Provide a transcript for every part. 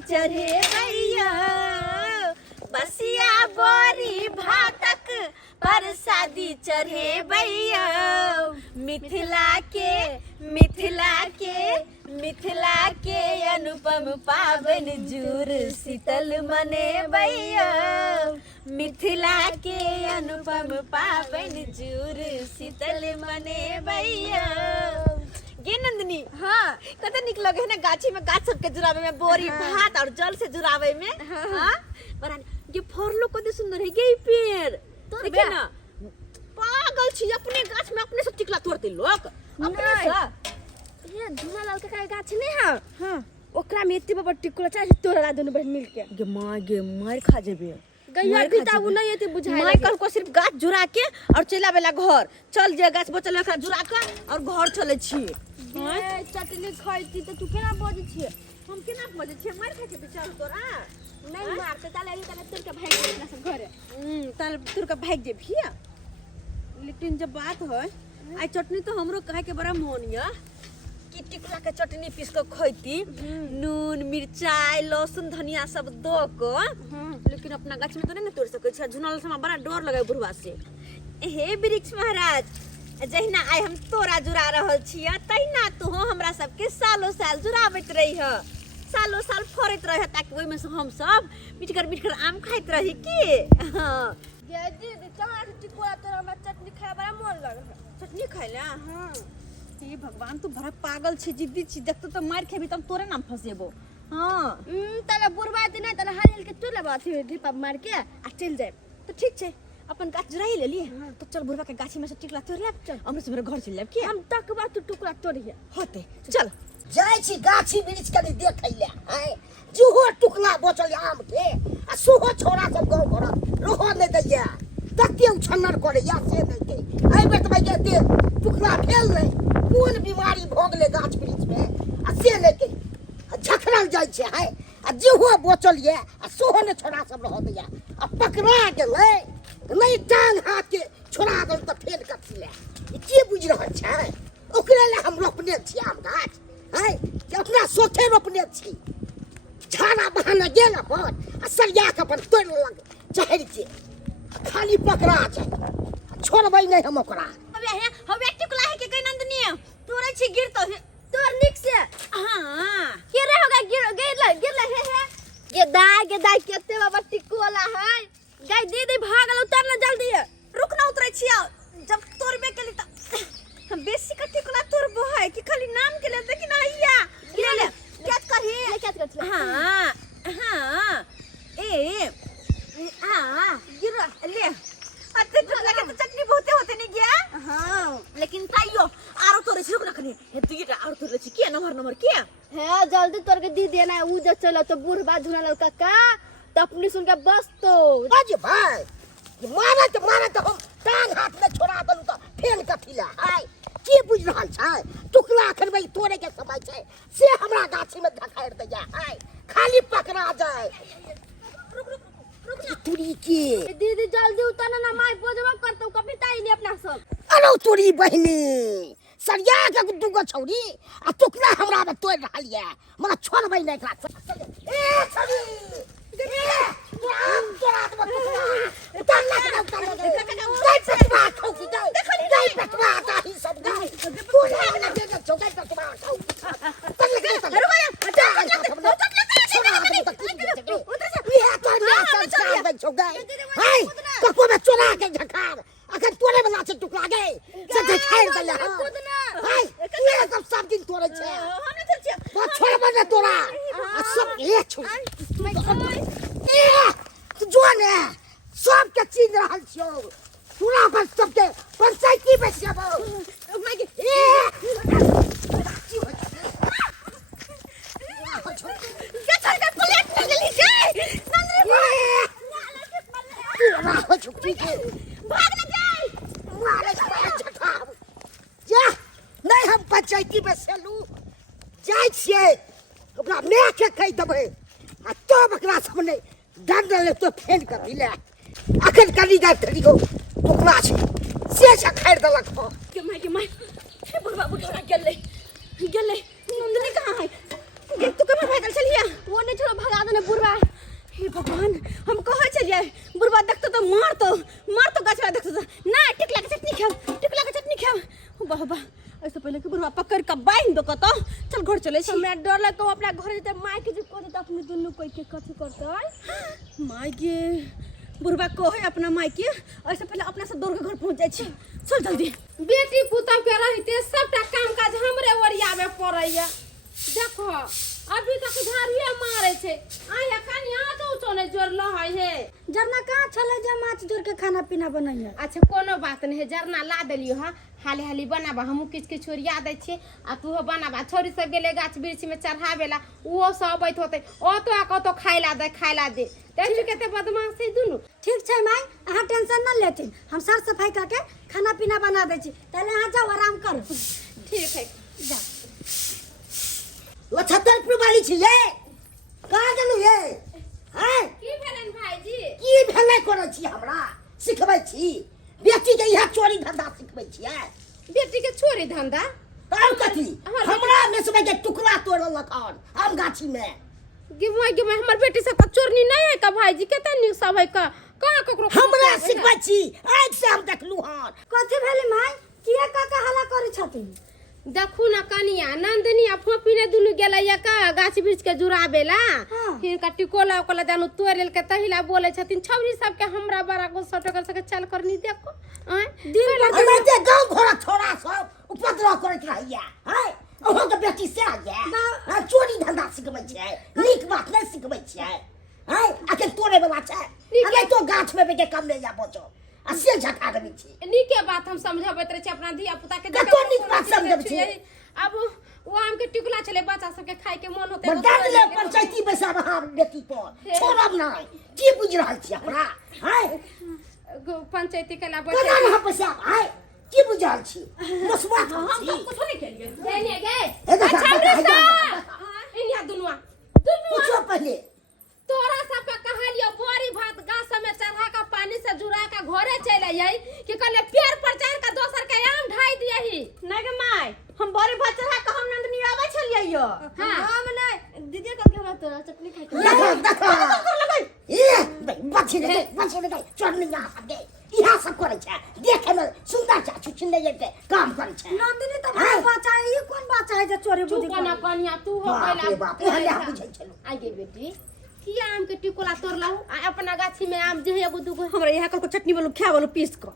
चढ़े भैया बसिया बोरी भातक पर शादी चढ़े भैया मिथिला के अनुपम पावन जूर शीतल मने भैया मिथिला के अनुपम पावन जूर शीतल मने भैया। गे नंदिनी, हाँ कते निक लगे है ना गाछी में गाछ सबके जुड़ावे में बोरी भात और जल से जुड़ावे में। हाँ बड़ा ये फरलो कते सुंदर है गे पेड़ तो देखे ना पागल छी अपने गाछ में अपने से टिकला तोड़ते लोग अपने से ये धुना लाल का गाछ नहीं है। हां ओकरा में एते बड़ टिकुला चाहे तोड़ा दोनों बहन मिल के गे मार खा जेबे गैया भी ता उ नहीं एते बुझाए मैं कल को सिर्फ गाछ जुड़ा के और चला बेला घर चल जे गाछ बचल ओकरा जुड़ा के और घर चले छी। हां चटनी खाइती तो तू केना बजे छी? हम केना बजे छी? मार खा के बेचार तोरा नहीं मारते ताले तुर के भाग जेना सब घरे ताले तुर के भाग जेभी। लेकिन जब बात है आई चटनी तो हमरो कहे के बड़ा मन है कि टिकुला के चटनी पीस के खैती नून मिर्चाई लहसुन धनिया सब दो को। लेकिन अपना गाछ में तो नहीं तोड़ सके छ झुनल से बड़ा डर लगे बुढ़वा से। हे वृक्ष महाराज जहिना आई हम तोरा जुड़ा रहल छिया तहिना तू हमरा सबके सालों साल जुड़ावत रही है सालों साल फरत रहे ताकि ओइ में से हम सब मिठकर आम खाइत रही की। हां ये दीदी कहां से टिकुला तोरा में चटनी खाए बड़ा मन लगे चटनी खाइला। हां हे भगवान तू बड़ा पागल छी जिद्दी छी देखतो तो मार खेबी तब तोरे नाम फसेबो। हां ताला बुरबा दिन ताला हाल के तू लेबा थी ढिपा मार के आ चल जाए तो ठीक छे अपन गाछ जुड़ाई ले लिए। तो चल बुरबा के गाछी में से टिकला तोड़ ले चल हमरे से घर चल लेब की हम तक बात तू टुकड़ा तोड़िए होते चल जाय छी गाछी वृक्ष कनी देखैले हैं जुहो टुकला बचल आम के आ सुहो छोरा सब गांव घर रहो नै दैया तते उछन्नर करे या से नै के एइ बेर त भाई दे टुकला भेल नै कोन बीमारी भ गेले गाछ वृक्ष में आ से नै के झखरल जाय छै है आ जुहो बचल ये आ सुहो नै छोरा सब रहो दैया आ पकड़ा गेलै नै टांग हाथ के छोड़ा गल त फेर कथिले ई के बुझ रहल छै ओकरे ले हम रोपने छी आम गाछ है कि अपना सोचे रोपने छी झाड़ा बहाना गेल अपन आ सरिया के अपन तोड़ लग चढ़ के खाली पकड़ा जाए छोड़बै नहीं हम ओकरा। हवे टिकुला है के कई नंदनी तोरे छी गिर तो तोर निक से। हां के रे होगा गिर हे ये दाई केते बाबा टिकुला है गाय दीदी भागल उतर ना जल्दी रुक ना उतरे छिया जब तोड़बे केली त हम बेसी का टिकुला तोड़बो है कि खाली नाम के ले देखि ना आइया ले ले क्या करही। हां ए गिर ले अते टिकुला के तो चटनी बहुते होते नहीं गया। हां लेकिन ताइयो आरो तोरे छी रुक ना कनी हे तू ये आरो तोरे छी के नंबर के है जल्दी तोर के दी देना उ जे चलो तो बुढ़बा धुना लड़का का तो अपनी सुन के बस तो अज भाई मारत हम टांग हाथ में छोड़ा दलु त फेल कथिला है के बुझ रहल छै टुकला खरबै तोड़े के समय छै से हमरा गाछी में धखाड़ दैया है खाली पकड़ा जाए तुरी के दीदी जल्दी उतर ना माय बोझवा करतो कभी ताई नहीं अपना सब अरे तुरी बहिनी सरिया के दुगो छौरी आ टुकला हमरा में तोड़ रहल ये हमरा छोड़बै नहीं एकरा ए छौरी सबके चीज रहल छियो पूरा बस सबके पंचायती में सेबो नहीं हम पंचायती में सेलू जाय छियै ओकरा मैं के कहि देबै आ तब ओकरा सामने दंड ले तो फेल कर दिले अखन कनी गाय धरी गो टुकड़ा छै से खाड़ देलक के माय हे बुढ़वा गेले नंदनी कहां है तू कब भागल चलिया वो नहीं चलो भागा पकड़ के बांध दो कतो चल घर चले छी हमरा डर लग अपना घर जेते माय के जे कोते त अपने दुनु कोई के कथि करतै माय के बुढ़बा को है अपना माय के ऐसे पहले अपना से दौड़ के घर पहुंच जाय छी चल जल्दी बेटी पुतौ के रहते सबटा काम काज हमरे ओरियावे पड़ैया देखो अभी तक झाड़िए मारे छे आया कनिया तो चले जोर लहै हे जरना कहाँ छले जे माछ जोर के खाना पीना बनैया अच्छा कोनो बात नहीं है जरना ला देलियो हां हाली हाली बनाबा हमहु किछ किछ छोरिया दै छी आ तू बनाबा छोरी सब गेले गाछ वृक्ष में चढ़ावेला वो सब बैठ होते ओ तो आ कतो खाइला दे देखी केते बदमाश है दुनु ठीक छै माय अहाँ टेंशन न लेथिन हम साफ सफाई करके खाना पीना बना दै छी पहले अहाँ जाओ आराम करो ठीक है जा वो छतरपुर वाली छी ये कहाँ गेलू ये हैं की भेलन भाईजी की भेलै करै छी हमरा सिखबै छी बेटी के यहाँ चोरी धंधा सिखबै छियै बेटी के छोरी धंधा और कथी हमरा मेसबे के टुकड़ा तोड़लक हन आम गाछी में गिमो हमर बेटी सब का चोरनी नहीं है का भाईजी केते नीक सब है का कहां ककरो हमरा सिखबै छी आज से हम देखलू हन कथि भेली माय किया काका हल्ला करै छथिन देखू ना कनिया नंदनी आ फोपी ने दुनु गेलैया का गाछ वृक्ष के जुड़ाबेला हाँ। फिर का टिकोला ओकला दानु तोड़ेल के तहिला बोले छथिन छौरी सब के हमरा बड़ा को सटकर सके चल करनी देखो दिन भर हमरा जे गांव घोड़ा छोड़ा सब उपद्रव करैत रहैया हैं ओहो के बेटी से आया चोरी धंधा सिखबै छियै नीक बात नहीं सिखबै छियै हैं आके तोड़े वाला छै अरे तो गाछ में बेके कम ले जा बचो आ से झटा देबै छी नीके बात हम समझाबैत रहे छी अपना धिया पुता के कतो नीक बात समझबै छी अब वो आम के टिकुला चले बच्चा सब के खाए के मन होते बर्दाश्त ले पंचायती बैसा रहा बेटी पर छोड़ब नहीं की बुझ रहल छी हमरा हैं पंचायती के ला कना रहा पैसा हैं की बुझ रहल छी मसवा हम तो कुछ नहीं केलिए देने गए ए देखा इनिया दुनुआ पूछो पहले तोरा सब का कहलियो बोरी भात गाछ में चढ़ा का पानी से जुड़ा का घरे चले आई कि कने पेड़ पर चढ़ का दोसर के आम ढाई दियही नहीं गे माय हम बड़े भात चढ़ा के हम नंदनी आबै छलियै यो हां हम नहीं दीदी कहके हमरा तोरा चटनी खाइ के ये बच्चे ने चढ़नी यहाँ सब दे यहाँ सब करे छै देखे में सुंदर छै छुछिंदे जेते काम करे छै नंदिनी तो भाई बच्चा है ये कौन बच्चा है जो चोरी बुद्धि चुप ना कनिया तू हो बाप रे बाप एहन ले बुझै छलो आगे बेटी किया आम के टिकोला तोड़लहु आ अपना गाछी में आम जे एगो दूगो हमरा यहाँ को चटनी वाला खा वाला पीस को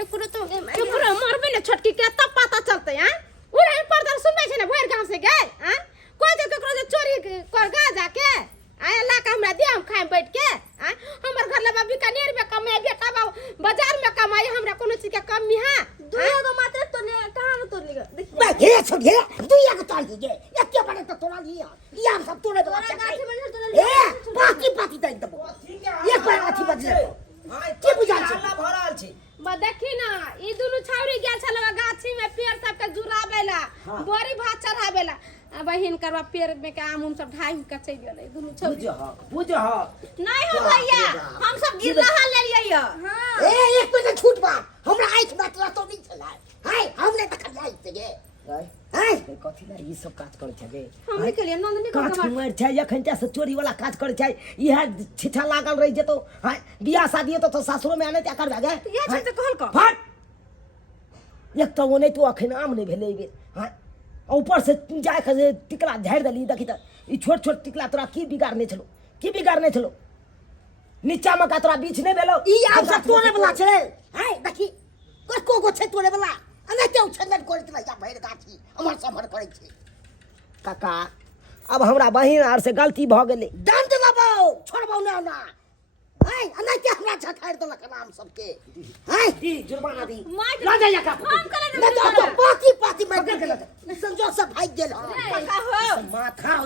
एकरो तो एकरो मारबे ने छटकी के तब पता चलते हैं उरे पर्दा सुनबै छै ना भर गांव से गए हैं कोई जे ककरो जे चोरी कर गा जाके आया ला के हमरा दे हम खाए बैठ के हैं हमर घर लबा बीकानेर में कमाए बेटा बाजार में कमाई हमरा कोनो चीज के कमी है दुनिया तो मात्र तो ने कहां न तोड़ लेगा देखिए बे घे छोड़े दुइया के तोड़ गे एते बड़े तो तोड़ा लिया ये हम सब तोड़े वाला छै गाछी में तोड़ ए पाती दे दबो एक बार अथी बजले की बुझाल छै भरल छी देखी ना ई दुनु छौरी गेल छलवा गाछी में पेड़ सब के जुड़ावेला बोरी भात चढ़ावेला आ बहिन करवा पेड़ में के आम सब ढाई के चल गेलै दुनु छौरी बुझ नहीं हो भैया हम सब गिरला हाल ले लिया यो ए एक मिनट छूट बा हमरा आइठ बात तो नहीं चला है हमने तक जाई ते गे हैं कथी ला ई सब काज करे छै गे हम निकलिए नंदनी को काज कुमार छै एखन ते से चोरी वाला काज करे छै इहा छिठा लागल रहि जेतो हां बियाह शादी हेतो तो सासुर में आने ते करबा गे ये छै त कहल को फट एक तो ओने तो अखन आम नहीं भेले बे हां ऊपर से जाय के टिकला झाड़ देली देखी त ई छोट छोट टिकला तोरा की बिगाड़ने छलो नीचा में का तोरा बीच नहीं भेलो ई आम सब तोड़े वाला छै हैं देखी को को छै तोड़े वाला अने ते उछंदन करत रहिया भैर गाछी हमर समर करे छै काका अब हमरा बहिन आर से गलती भ गेलै दंड लबो छोड़बो ना हैं अने ते हमरा झखाड़ देलक नाम सबके हैं दी जुर्माना दी ला जा का हम करे ना तो पाती में गेल संजोग से भाग गेल काका हो माथा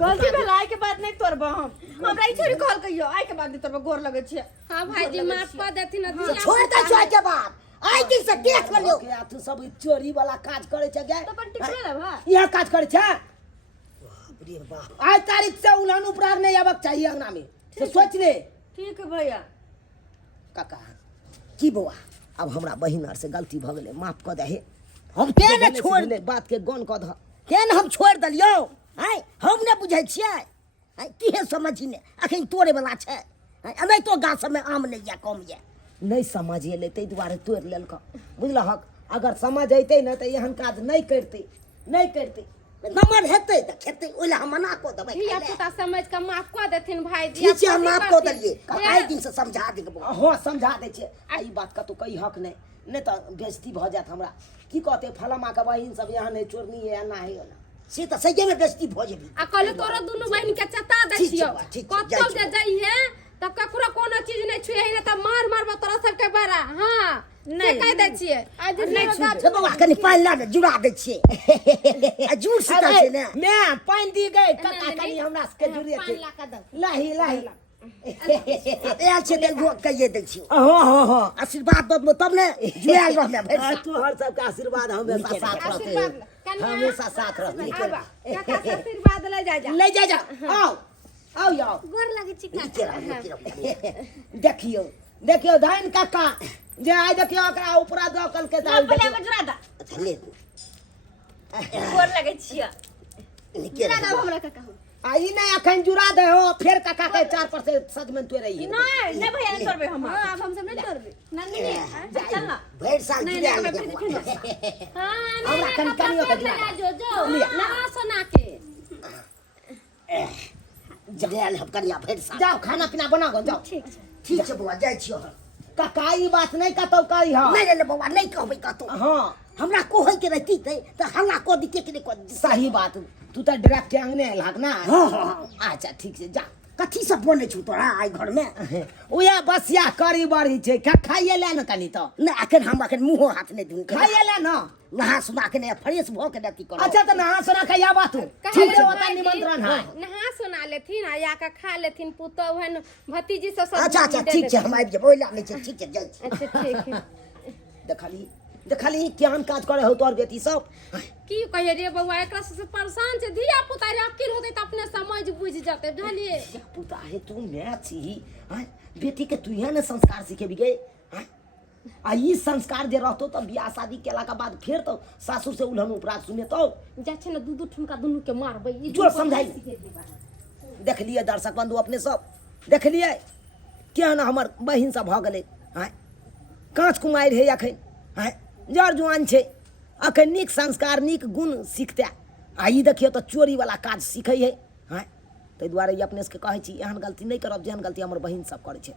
गलती भेला आइ के बाद नहीं तोड़बो हम हमरा ई छोरी कहल कहियो आइ के बाद नहीं तोड़बो गोर लगे छै हां भाईजी माफ कर देथिन तो छोड़ दे छोड़ के बाद आई दिन से देख लियो के तू सब चोरी वाला काज करे छै गे तो अपन टिकला बा यह काज करे छै बाप रे बाप आज तारीख से उलान उपरार नहीं आबक चाहिए अंगना में से सोच ले ठीक है भैया काका की बउआ अब हमरा बहिन आर से गलती भ गेलै माफ क दे हम के न छोड़ ले बात के गन क द केन हम छोड़ दलियो हैं हम ने बुझै छियै हैं तीहे समझी ने अखन तोड़े वाला छै नहीं तो गाछ में आम नहीं या कम या नहीं समझ एलै ताहि दुआरे तोड़ लेलक बुझलहक अगर समझ अयतै न तऽ एहन काज नहीं करतै नहीं करते नमर हेतै त खेतै ओइला हम मना को देबै धिया पुता समझ के माफ कऽ देथिन भाई जी ठीक छै हम माफ कऽ देलियै कई दिन से समझा देबै हाँ समझा दै छियै आ ई बात कतौ कई हक नहीं तो बेइज्जती भऽ जायत हमरा की कहते फलामा के बहिन सब यहाँ नहीं चोरनी है एना है ओना से त सही में बेइज्जती भऽ जेबी आ कहले तोरो दुनू बहिन के चता दै ठीक छै छियो बा, ठीक छै, कतौ जाइ जे छियै। जइहे त ककरो कोनो चीज नहीं छुए ने त मार मारबो तोरा सबके बड़ा हां से कह दै छियै आज नहीं छुए हे बाबा कनि पानि ला दे जुड़ा दै छियै आ जुड़ सीता छै ने मैं पानी दी गई कका कनी हमरा के जुड़े पानी छै ला के दो लाही लाही आयल छै तऽ एगो कहिए दै छियै हाँ हाँ हाँ आशीर्वाद दऽ देबौ तब ने जुआल रहमे भरि आ, तू हर सबके आशीर्वाद हमेशा साथ रहते आशीर्वाद कन्या हमेशा साथ रहते आबा काका से आशीर्वाद ले जा जा ले जा आओ आओ आओ गोर लगे छी नीचे रह नीचे रह देखियो देखियो धान काका जे आइ देखियो ओकरा ऊपरा दो कल के दाल पहले हमर जुड़ा दा अच्छा ले गोर लगै छियै नीचे रह हमरा काका हो आई नहीं अखन जुड़ा दे हो फिर काका के 4% सजमन तोरे रही नहीं भैया नहीं करबे हम हां अब हम सब नहीं करबे नंदिनी चल ना भरि साल नहीं, जुआल नहीं, लगे हां हमरा कन कनियो के जुड़ा जो जो नहा सोना के जुआल हम कनिया भरि साल जाओ खाना पीना बना गो जाओ ठीक छै बौआ जाइ छियो काका ई बात नहीं कतौ करी हां नहीं नहीं बौआ नहीं कहबै कतौ हां हमरा कोहै के रहती तऽ हल्ला कऽ दिते कि नहीं कऽ दिते सही बात तू तो डायरेक्ट के अंगने लाग ना हाँ हाँ अच्छा ठीक से जा कथी सब बनै छौ तोरा आइ घर में उया बसिया करी बड़ी छै खाइए ले न कनी तो नहीं अखन मुँहो हाथ नहीं धुन खाइए ले न नहा सुना के नहीं फ्रेश भऽ के अथी करो अच्छा तो नहा सुना के या बात ठीक है होता निमंत्रण है नहा सोना लेथिन आ या के खा लेथिन पुतौ हन भतीजी सब अच्छा अच्छा ठीक छै हम आबि जेबै ओइला नहीं छै ठीक छै जाइ छी अच्छा ठीक है देखली केहन काज करे हो तोर बेटी सब की कहे रे बउआ एकरा से परेशान छै धिया पुता रे अकिल होते त अपने समझ बुझ जाते बुझलिए पुता है तू मैं छी हैं बेटी के तू ने संस्कार सिखेबी गे हैं आ ई संस्कार जे रहतो तो बियाह शादी केला के बाद फिर तो सासुर से उलहन उपराध सुने तो जा छै न दू ठुमका दुनू के मारबै ई जोर समझाई देख लिए दर्शक बंधु अपने सब देख लिए क्या ना हमर बहिन सब भ गेलै हैं कांच कुमारि है अखन हैं जड़ जुआन छै अखन नीक संस्कार नीक गुण सीखते आ ई देखियो तो चोरी वाला काज सीखै है हैं ताहि दुआरे ई अपने सबके कहै छी एहन गलती नहीं करब जेहन गलती हमर बहिन सब करै छै।